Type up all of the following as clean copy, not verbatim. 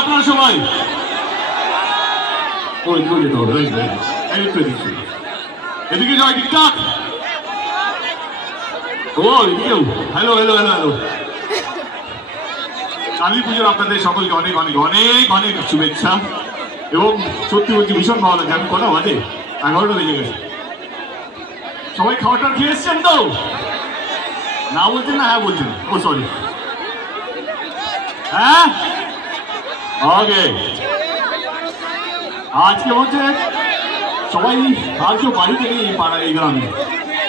আপনারা সবাই এদিকে যাই ঠিকঠাক। ও এদিকেও hello hello hello hello. Kali পুজোর আপনাদের সকলকে অনেক অনেক অনেক অনেক শুভেচ্ছা এবং সত্যি বলছি ভীষণ ভালো লাগে। আমি কটা বাজে 11টা বেজে গেছে। সবাই খাওয়াটা খেয়ে এসছেন তো? না বলছেন না হ্যাঁ বলছেন? ও সরি হ্যাঁ ওকে। আজকে হচ্ছে সবাই আর কেউ বাড়িতে নেই এই পাড়া এই গ্রামে,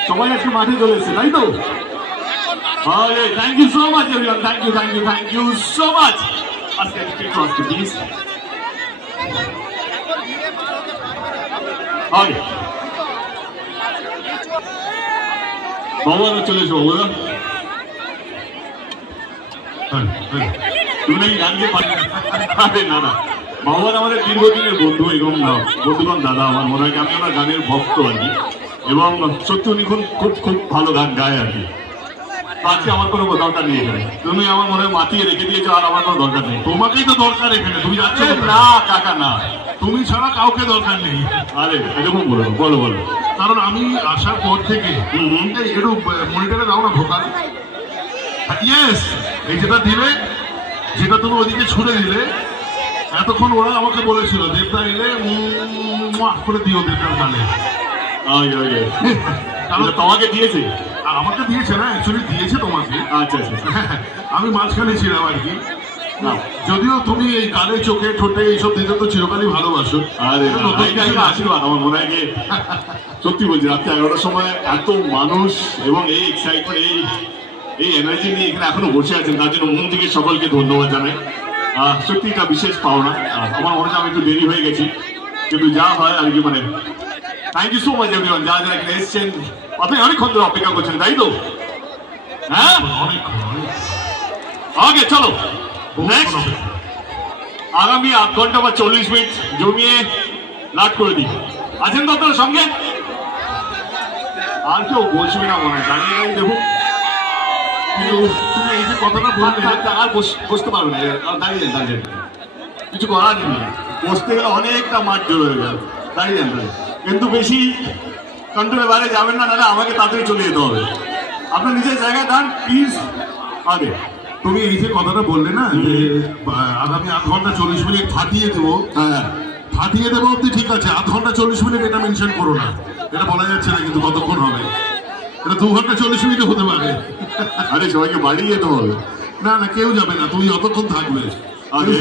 সবাই আজকে মাঠে চলে এসছে তাই তো? Okay thank you so much everyone, thank you so much. আজকে একটু আসতে প্লিজ। ওকে বাবারা চলে এসো বাবুরা। তুমি নাকি গান গিয়ে পারবে? আরে না না, বাবার আমাদের দীর্ঘদিনের বন্ধু এবং বন্ধুগণ দাদা। আমার মনে হয় আমি ওনার গানের ভক্ত আর কি, এবং সত্যি উনি খুব খুব ভালো গান গায় আর কি। আজকে আমার কোনো দরকার নেই এখানে, তুমি আমার মনে হয় মাতিয়ে রেখে দিয়েছো আর আমার কোনো দরকার নেই। তোমাকেই তো দরকার এখানে, তুমি যাচ্ছ না কাকা না, তুমি ছাড়া কাউকে দরকার নেই। আরে এরকম বলো বলো বলো। কারণ আমি আসার পর থেকে এই একটু মনিটরে দাও না ভোকাল। ইয়েস, এই যেটা দিলে, যেটা তুমি ওদিকে ছুড়ে দিলে, এতক্ষণ ওরা আমাকে বলেছিল দেবদা এলে করে দিও দেবদার গানে। তোমাকে দিয়েছে? আমাকে দিয়েছে না, অ্যাকচুয়ালি দিয়েছে তোমাকে। আচ্ছা আচ্ছা আমি মাঝখানে ছিলাম আর কি। যদিও তুমি এই গানে চোখে ঠোঁটে এইসব দিতে তো চিরকালই ভালোবাসো। আরে আশীর্বাদ। আমার মনে হয় যে সত্যি বলছি রাত্রে 11টার সময় এত মানুষ এবং এই এক্সাইটমেন্ট এই এনার্জি নিয়ে এখানে এখনো বসে আছেন, তার জন্য মন থেকে সকলকে ধন্যবাদ জানাই। সত্যি এটা বিশেষ পাওনা। আমার মনে হয় আমি একটু দেরি হয়ে গেছি, কিন্তু যা হয় আর কি মানে thank you so much everyone যারা যারা এখানে এসেছেন। আপনি অনেকক্ষণ ধরে অপেক্ষা করছেন তাই তো? হ্যাঁ ওকে চলো নেক্সট আগামী 8 ঘন্টা বা 40 মিনিট জমিয়ে লাট করে দিই। আছেন তো আপনার সঙ্গে? আর কেউ বসবে না মনে হয়, দাঁড়িয়ে দাঁড়িয়ে দেখুন। কিন্তু তুমি এই যে কথাটা বললে, আর বসতে পারবে না, দাঁড়িয়ে দাঁড়িয়ে কিছু করার নেই। বসতে গেলে অনেকটা মাঠ জোর হয়ে যাবে, দাঁড়িয়ে যান। কিন্তু বেশি কন্ট্রোলের বাইরে যাবেন না, নাহলে আমাকে তাড়াতাড়ি চলে যেতে হবে। আপনার নিজের জায়গায় দাঁড়ান প্লিজ। আগে তুমি এই যে কথাটা বললে না যে আগামী 8 ঘন্টা 40 মিনিট ফাটিয়ে দেবো, হ্যাঁ ফাটিয়ে দেবো অব্দি ঠিক আছে, 8 ঘন্টা 40 মিনিট এটা মেনশন করো না। এটা বলা যাচ্ছে না কিন্তু কতক্ষণ হবে, এটা 2 ঘন্টা 40 মিনিটও হতে পারে। আরে সবাইকে বাড়ি যেতে হবে। না না, কেউ যাবে না, তুমি যতক্ষণ থাকবে। আগে